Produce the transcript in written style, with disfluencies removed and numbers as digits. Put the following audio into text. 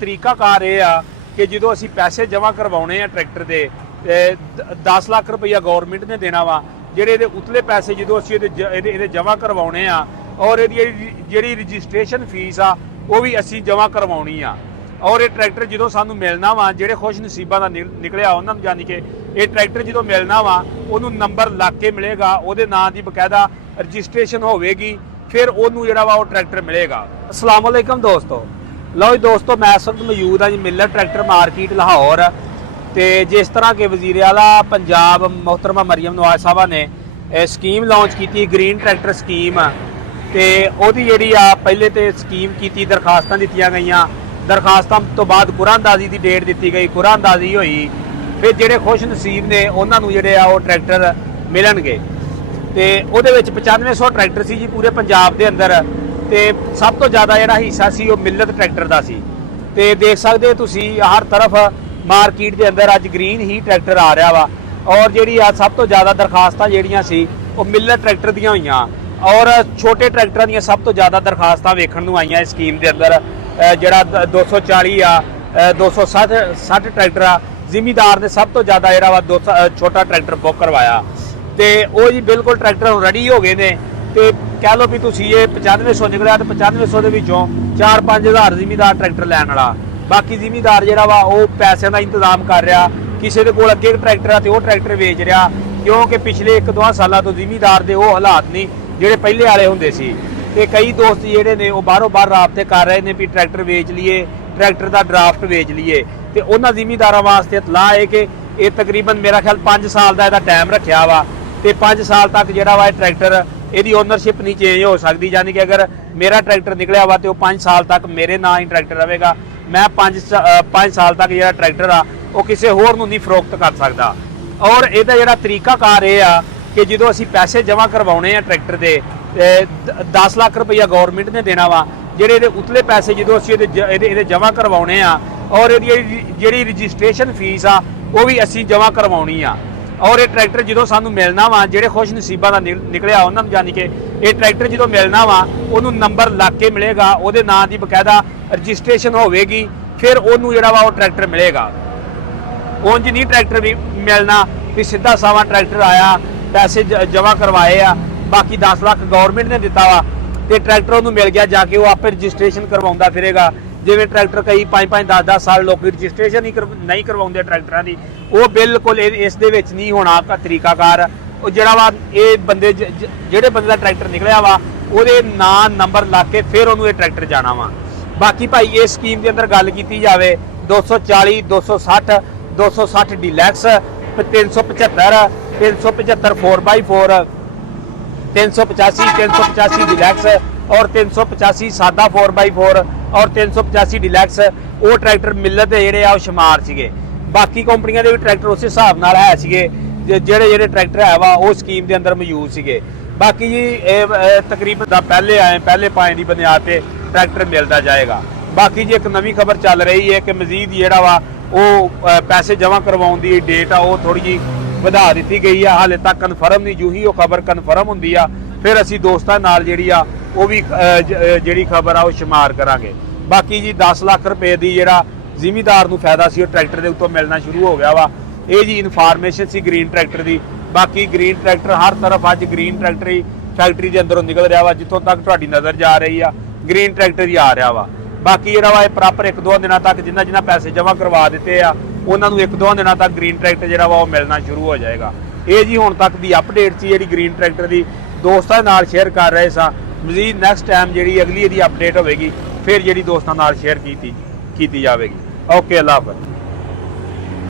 ਤਰੀਕਾਕਾਰ ਇਹ ਆ ਕਿ ਜਦੋਂ ਅਸੀਂ ਪੈਸੇ ਜਮ੍ਹਾਂ ਕਰਵਾਉਣੇ ਆ ਟਰੈਕਟਰ ਦੇ 10 ਲੱਖ ਰੁਪਈਆ ਗਵਰਨਮੈਂਟ ਨੇ ਦੇਣਾ ਵਾ। ਜਿਹੜੇ ਇਹਦੇ ਉਤਲੇ ਪੈਸੇ ਜਦੋਂ ਅਸੀਂ ਇਹਦੇ ਜਮ੍ਹਾਂ ਕਰਵਾਉਣੇ ਆ ਔਰ ਇਹਦੀ ਜਿਹੜੀ ਰਜਿਸਟ੍ਰੇਸ਼ਨ ਫੀਸ ਆ ਉਹ ਵੀ ਅਸੀਂ ਜਮ੍ਹਾਂ ਕਰਵਾਉਣੀ ਆ। ਔਰ ਇਹ ਟਰੈਕਟਰ ਜਦੋਂ ਸਾਨੂੰ ਮਿਲਣਾ ਵਾ, ਜਿਹੜੇ ਖੁਸ਼ ਨਸੀਬਾਂ ਦਾ ਨਿਕਲਿਆ ਉਹਨਾਂ ਨੂੰ, ਯਾਨੀ ਕਿ ਇਹ ਟਰੈਕਟਰ ਜਦੋਂ ਮਿਲਣਾ ਵਾ ਉਹਨੂੰ ਨੰਬਰ ਲੱਗ ਕੇ ਮਿਲੇਗਾ, ਉਹਦੇ ਨਾਂ ਦੀ ਬਕਾਇਦਾ ਰਜਿਸਟ੍ਰੇਸ਼ਨ ਹੋਵੇਗੀ, ਫਿਰ ਉਹਨੂੰ ਜਿਹੜਾ ਵਾ ਉਹ ਟਰੈਕਟਰ ਮਿਲੇਗਾ। अस्सलाम वालेकुम दोस्तों, लो जी दोस्तों, मैं इस वक्त मौजूद हाँ जी मिलर ट्रैक्टर मार्केट लाहौर। तो जिस तरह के वज़ीर आला पंजाब मोहतरमा मरियम नवाज साहबा ने स्कीम लॉन्च की ग्रीन ट्रैक्टर स्कीम, तो ਉਹਦੀ ਜਿਹੜੀ ਆ ਪਹਿਲੇ ਤੇ ਸਕੀਮ ਕੀਤੀ, ਦਰਖਾਸਤਾਂ ਦਿੱਤੀਆਂ ਗਈਆਂ, ਦਰਖਾਸਤਾਂ ਤੋਂ ਬਾਅਦ ਕੁਰਾਨਦਾਜ਼ੀ ਦੀ ਡੇਟ ਦਿੱਤੀ ਗਈ, ਕੁਰਾਨਦਾਜ਼ੀ ਹੋਈ, ਫਿਰ ਜਿਹੜੇ ਖੁਸ਼ ਨਸੀਬ ਨੇ ਉਹਨਾਂ ਨੂੰ ਜਿਹੜੇ ਆ ਉਹ ਟਰੈਕਟਰ ਮਿਲਣਗੇ। ਤੇ ਉਹਦੇ ਵਿੱਚ 9500 ਟਰੈਕਟਰ ਸੀ ਜੀ ਪੂਰੇ ਪੰਜਾਬ ਦੇ ਅੰਦਰ, ਤੇ ਸਭ ਤੋਂ ਜ਼ਿਆਦਾ ਜਿਹੜਾ ਹਿੱਸਾ ਸੀ ਉਹ ਮਿਲਤ ਟਰੈਕਟਰ ਦਾ ਸੀ। ਤੇ ਦੇਖ ਸਕਦੇ ਤੁਸੀਂ ਹਰ ਤਰਫ ਮਾਰਕੀਟ ਦੇ ਅੰਦਰ ਅੱਜ ਗ੍ਰੀਨ ਹੀ ਟਰੈਕਟਰ ਆ ਰਿਹਾ ਵਾ। ਔਰ ਜਿਹੜੀ ਆ ਸਭ ਤੋਂ ਜ਼ਿਆਦਾ ਦਰਖਾਸਤਾਂ ਜਿਹੜੀਆਂ ਸੀ ਉਹ ਮਿਲਤ ਟਰੈਕਟਰ ਦੀਆਂ ਹੋਈਆਂ, ਔਰ ਛੋਟੇ ਟਰੈਕਟਰਾਂ ਦੀਆਂ ਸਭ ਤੋਂ ਜ਼ਿਆਦਾ ਦਰਖਾਸਤਾਂ ਵੇਖਣ ਨੂੰ ਆਈਆਂ ਇਸ ਸਕੀਮ ਦੇ ਅੰਦਰ। ਜਿਹੜਾ 240 ਆ 260 ਟਰੈਕਟਰ ਆ, ਜ਼ਿਮੀਦਾਰ ਨੇ ਸਭ ਤੋਂ ਜ਼ਿਆਦਾ ਜਿਹੜਾ ਵਾ ਛੋਟਾ ਟਰੈਕਟਰ ਬੁੱਕ ਕਰਵਾਇਆ। ਤੇ ਉਹ ਜੀ ਬਿਲਕੁਲ ਟਰੈਕਟਰ ਰੈਡੀ ਹੋ ਗਏ ਨੇ। ਤੇ ਕਹਿ ਲਓ ਵੀ ਤੁਸੀਂ ਇਹ 9500 ਨਿਕਲਿਆ ਤੇ 9500 ਦੇ ਵਿੱਚੋਂ 4-5 ਹਜ਼ਾਰ ਜ਼ਿਮੀਦਾਰ ਟਰੈਕਟਰ ਲੈਣ ਵਾਲਾ, ਬਾਕੀ ਜ਼ਿਮੀਦਾਰ ਜਿਹੜਾ ਵਾ ਉਹ ਪੈਸਿਆਂ ਦਾ ਇੰਤਜ਼ਾਮ ਕਰ ਰਿਹਾ। ਕਿਸੇ ਦੇ ਕੋਲ ਅੱਗੇ ਟਰੈਕਟਰ ਆ ਤੇ ਉਹ ਟਰੈਕਟਰ ਵੇਚ ਰਿਹਾ, ਕਿਉਂਕਿ ਪਿਛਲੇ 1-2 ਸਾਲਾਂ ਤੋਂ ਜ਼ਿਮੀਦਾਰ ਦੇ ਉਹ ਹਾਲਾਤ ਨਹੀਂ ਜਿਹੜੇ ਪਹਿਲੇ ਵਾਲੇ ਹੁੰਦੇ ਸੀ। ਤੇ ਕਈ ਦੋਸਤ ਜਿਹੜੇ ਨੇ ਉਹ ਬਾਹਰੋਂ ਬਾਹਰ ਰਾਬਤੇ ਕਰ ਰਹੇ ਨੇ ਵੀ ਟਰੈਕਟਰ ਵੇਚ ਲਈਏ, ਟਰੈਕਟਰ ਦਾ ਡਰਾਫਟ ਵੇਚ ਲਈਏ। ਤੇ ਉਹਨਾਂ ਜ਼ਿਮੀਦਾਰਾਂ ਵਾਸਤੇ ਇਤਲਾਹ ਹੈ ਕਿ ਇਹ ਤਕਰੀਬਨ ਮੇਰਾ ਖਿਆਲ 5 ਸਾਲ ਦਾ ਇਹਦਾ ਟਾਈਮ ਰੱਖਿਆ ਵਾ, ਤੇ 5 ਸਾਲ ਤੱਕ ਜਿਹੜਾ ਵਾ ਇਹ ਟਰੈਕਟਰ ਇਹਦੀ ਓਨਰਸ਼ਿਪ ਨਹੀਂ ਚੇਂਜ ਹੋ ਸਕਦੀ। ਯਾਨੀ ਕਿ ਅਗਰ ਮੇਰਾ ਟਰੈਕਟਰ ਨਿਕਲਿਆ ਵਾ ਤੇ ਉਹ 5 ਸਾਲ ਤੱਕ ਮੇਰੇ ਨਾਂ ਹੀ ਟਰੈਕਟਰ ਰਹੇਗਾ। ਮੈਂ 5 ਸਾਲ ਤੱਕ ਜਿਹੜਾ ਟਰੈਕਟਰ ਆ ਉਹ ਕਿਸੇ ਹੋਰ ਨੂੰ ਨਹੀਂ ਫਰੋਖਤ ਕਰ ਸਕਦਾ। ਔਰ ਇਹਦਾ ਜਿਹੜਾ ਤਰੀਕਾਕਾਰ ਇਹ ਆ ਕਿ ਜਦੋਂ ਅਸੀਂ ਪੈਸੇ ਜਮ੍ਹਾਂ ਕਰਵਾਉਣੇ ਆ ਟਰੈਕਟਰ ਦੇ 10 ਲੱਖ ਰੁਪਈਆ ਗਵਰਨਮੈਂਟ ਨੇ ਦੇਣਾ ਵਾ, ਜਿਹੜੇ ਇਹਦੇ ਉਤਲੇ ਪੈਸੇ ਜਦੋਂ ਅਸੀਂ ਇਹਦੇ ਜਮ੍ਹਾਂ ਕਰਵਾਉਣੇ ਆ ਔਰ ਇਹਦੀ ਜਿਹੜੀ ਰਜਿਸਟ੍ਰੇਸ਼ਨ ਫੀਸ ਆ ਉਹ ਵੀ ਅਸੀਂ ਜਮ੍ਹਾਂ ਕਰਵਾਉਣੀ ਆ। ਔਰ ਇਹ ਟਰੈਕਟਰ ਜਦੋਂ ਸਾਨੂੰ ਮਿਲਣਾ ਵਾ, ਜਿਹੜੇ ਖੁਸ਼ ਨਸੀਬਾਂ ਦਾ ਨਿਕਲਿਆ ਉਹਨਾਂ ਨੂੰ, ਯਾਨੀ ਕਿ ਇਹ ਟਰੈਕਟਰ ਜਦੋਂ ਮਿਲਣਾ ਵਾ ਉਹਨੂੰ ਨੰਬਰ ਲੱਗ ਕੇ ਮਿਲੇਗਾ, ਉਹਦੇ ਨਾਂ ਦੀ ਬਕਾਇਦਾ ਰਜਿਸਟ੍ਰੇਸ਼ਨ ਹੋਵੇਗੀ, ਫਿਰ ਉਹਨੂੰ ਜਿਹੜਾ ਵਾ ਉਹ ਟਰੈਕਟਰ ਮਿਲੇਗਾ। ਉਂਝ ਨਹੀਂ ਟਰੈਕਟਰ ਵੀ ਮਿਲਣਾ ਵੀ ਸਿੱਧਾ ਸਾਵਾ ਟਰੈਕਟਰ ਆਇਆ, ਪੈਸੇ ਜਮ੍ਹਾਂ ਕਰਵਾਏ ਆ, ਬਾਕੀ 10 ਲੱਖ ਗਵਰਨਮੈਂਟ ਨੇ ਦਿੱਤਾ ਵਾ ਤੇ ਟਰੈਕਟਰ ਉਹਨੂੰ ਮਿਲ ਗਿਆ, ਜਾ ਕੇ ਉਹ ਆਪੇ ਰਜਿਸਟ੍ਰੇਸ਼ਨ ਕਰਵਾਉਂਦਾ ਫਿਰੇਗਾ। ਜਿਵੇਂ ਟਰੈਕਟਰ ਕਈ 5-5 10-10 ਸਾਲ ਲੋਕ ਰਜਿਸਟ੍ਰੇਸ਼ਨ ਨਹੀਂ ਕਰਵਾਉਂਦੇ ਟਰੈਕਟਰਾਂ ਦੀ, ਉਹ ਬਿਲਕੁਲ ਇਸ ਦੇ ਵਿੱਚ ਨਹੀਂ ਹੋਣਾ ਤਰੀਕਾਕਾਰ। ਉਹ ਜਿਹੜਾ ਵਾ ਇਹ ਬੰਦੇ ਜਿਹੜੇ ਬੰਦੇ ਦਾ ਟਰੈਕਟਰ ਨਿਕਲਿਆ ਵਾ ਉਹਦੇ ਨਾਂ ਨੰਬਰ ਲਾ ਕੇ ਫਿਰ ਉਹਨੂੰ ਇਹ ਟਰੈਕਟਰ ਜਾਣਾ ਵਾ। ਬਾਕੀ ਭਾਈ ਇਸ ਸਕੀਮ ਦੇ ਅੰਦਰ ਗੱਲ ਕੀਤੀ ਜਾਵੇ 240 260 260 ਡੀਲੈਕਸ 375 375 4x4 385 ਡੀਲੈਕਸ और 385 सादा 4x4 और 385 डिलैक्स ਉਹ ਟਰੈਕਟਰ ਮਿਲਤ ਦੇ ਜਿਹੜੇ ਆ ਉਹ ਸ਼ੁਮਾਰ ਸੀਗੇ। ਬਾਕੀ ਕੰਪਨੀਆਂ ਦੇ ਵੀ ਟਰੈਕਟਰ ਉਸੇ ਹਿਸਾਬ ਨਾਲ ਹੈ ਸੀਗੇ, ਜਿਹੜੇ ਟਰੈਕਟਰ ਹੈ ਵਾ ਉਹ ਸਕੀਮ ਦੇ ਅੰਦਰ ਮੌਜੂਦ ਸੀਗੇ। ਬਾਕੀ ਜੀ ਇਹ ਤਕਰੀਬਨ ਦਾ ਪਹਿਲੇ ਪਾਏ ਦੀ ਬੁਨਿਆਦ ਤੇ ਟਰੈਕਟਰ ਮਿਲਦਾ ਜਾਏਗਾ। ਬਾਕੀ ਜੀ ਇੱਕ ਨਵੀਂ ਖਬਰ ਚੱਲ ਰਹੀ ਹੈ ਕਿ ਮਜ਼ੀਦ ਜਿਹੜਾ ਵਾ ਉਹ ਪੈਸੇ ਜਮ੍ਹਾਂ ਕਰਵਾਉਣ ਦੀ ਡੇਟ ਆ ਉਹ ਥੋੜੀ ਜੀ ਵਧਾ ਦਿੱਤੀ ਗਈ ਆ। ਹਾਲੇ ਤੱਕ ਕਨਫਰਮ ਨਹੀਂ, ਜੂ ਹੀ ਉਹ ਖਬਰ ਕਨਫਰਮ ਹੁੰਦੀ ਆ ਫਿਰ ਅਸੀਂ ਦੋਸਤਾਂ ਨਾਲ ਜਿਹੜੀ ਆ ਉਹ ਵੀ ਜਿਹੜੀ ਖਬਰ ਆ ਉਹ ਸ਼ੁਮਾਰ ਕਰਾਂਗੇ। ਬਾਕੀ ਜੀ 10 ਲੱਖ ਰੁਪਏ ਦੀ ਜਿਹੜਾ ਜ਼ਿਮੀਦਾਰ ਨੂੰ ਫਾਇਦਾ ਸੀ ਉਹ ਟਰੈਕਟਰ ਦੇ ਉੱਤੋਂ ਮਿਲਣਾ ਸ਼ੁਰੂ ਹੋ ਗਿਆ ਵਾ। ਇਹ ਜੀ ਇਨਫੋਰਮੇਸ਼ਨ ਸੀ ਗ੍ਰੀਨ ਟਰੈਕਟਰ ਦੀ। ਬਾਕੀ ਗ੍ਰੀਨ ਟਰੈਕਟਰ ਹਰ ਤਰਫ ਅੱਜ ਗ੍ਰੀਨ ਟਰੈਕਟਰ ਹੀ ਫੈਕਟਰੀ ਦੇ ਅੰਦਰੋਂ ਨਿਕਲ ਰਿਹਾ ਵਾ, ਜਿੱਥੋਂ ਤੱਕ ਤੁਹਾਡੀ ਨਜ਼ਰ ਜਾ ਰਹੀ ਆ ਗ੍ਰੀਨ ਟਰੈਕਟਰ ਹੀ ਆ ਰਿਹਾ ਵਾ। ਬਾਕੀ ਜਿਹੜਾ ਵਾ ਇਹ ਪ੍ਰੋਪਰ 1-2 ਦਿਨਾਂ ਤੱਕ ਜਿੰਨਾ ਪੈਸੇ ਜਮ੍ਹਾਂ ਕਰਵਾ ਦਿੱਤੇ ਆ ਉਹਨਾਂ ਨੂੰ 1-2 ਦਿਨਾਂ ਤੱਕ ਗ੍ਰੀਨ ਟਰੈਕਟਰ ਜਿਹੜਾ ਵਾ ਉਹ ਮਿਲਣਾ ਸ਼ੁਰੂ ਹੋ ਜਾਏਗਾ। ਇਹ ਜੀ ਹੁਣ ਤੱਕ ਦੀ ਅਪਡੇਟ ਸੀ ਜਿਹੜੀ ਗ੍ਰੀਨ ਟਰੈਕਟਰ ਦੀ, ਦੋਸਤਾਂ ਨਾਲ ਸ਼ੇਅਰ ਕਰ ਰਹੇ ਸਾਂ। ਮਜ਼ੀਦ ਨੈਕਸਟ ਟਾਈਮ ਜਿਹੜੀ ਅਗਲੀ ਇਹਦੀ ਅਪਡੇਟ ਹੋਵੇਗੀ ਫਿਰ ਜਿਹੜੀ ਦੋਸਤਾਂ ਨਾਲ ਸ਼ੇਅਰ ਕੀਤੀ ਜਾਵੇਗੀ। ਓਕੇ, ਅੱਲਾਹ ਹਾਫਿਜ਼।